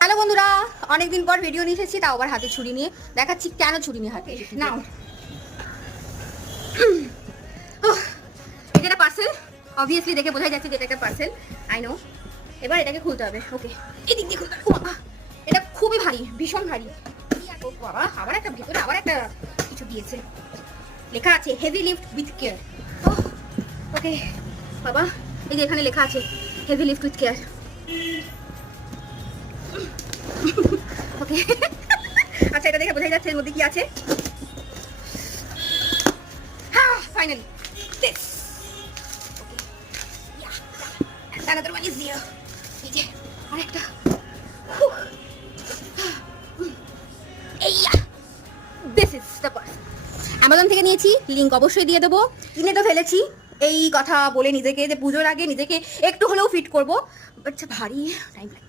Hello বন্ধুরা, অনেকদিন পর ভিডিও নিয়ে এসেছি, তাও আবার হাতে ছুরি নিয়ে দেখাচ্ছি কেন ছুরি নিয়ে হাতে নাও। এটা একটা পার্সেল, অবভিয়াসলি দেখে বোঝা যাচ্ছে যে এটা একটা পার্সেল। I know. এবার এটাকে খুলতে হবে। ওকে, এদিক দিয়ে খুলতে হবে। ও বাবা, এটা খুবই ভারী, ভীষণ ভারী। ও বাবা, আবার একটা ভিতরে আবার একটা কিছু দিয়েছে, লেখা আছে হেভি লিফট উইথ কেয়ার। ওকে বাবা, এই যে এখানে লেখা আছে হেভি লিফট উইথ কেয়ার। ওকে, আচ্ছা এটা দেখে বোঝা যাচ্ছে এর মধ্যে কি আছে। হ্যাঁ, finally this. Okay, yeah, another one is here. এই যে আরেকটা। এইয়া, this is the parcel. Amazon থেকে নিয়েছি, লিংক অবশ্যই দিয়ে দেবো। কিনে তো ফেলেছি এই কথা বলে নিজেকে যে পুজোর আগে নিজেকে একটু হলেও ফিট করবো, বাট ভারী টাইম লাগে।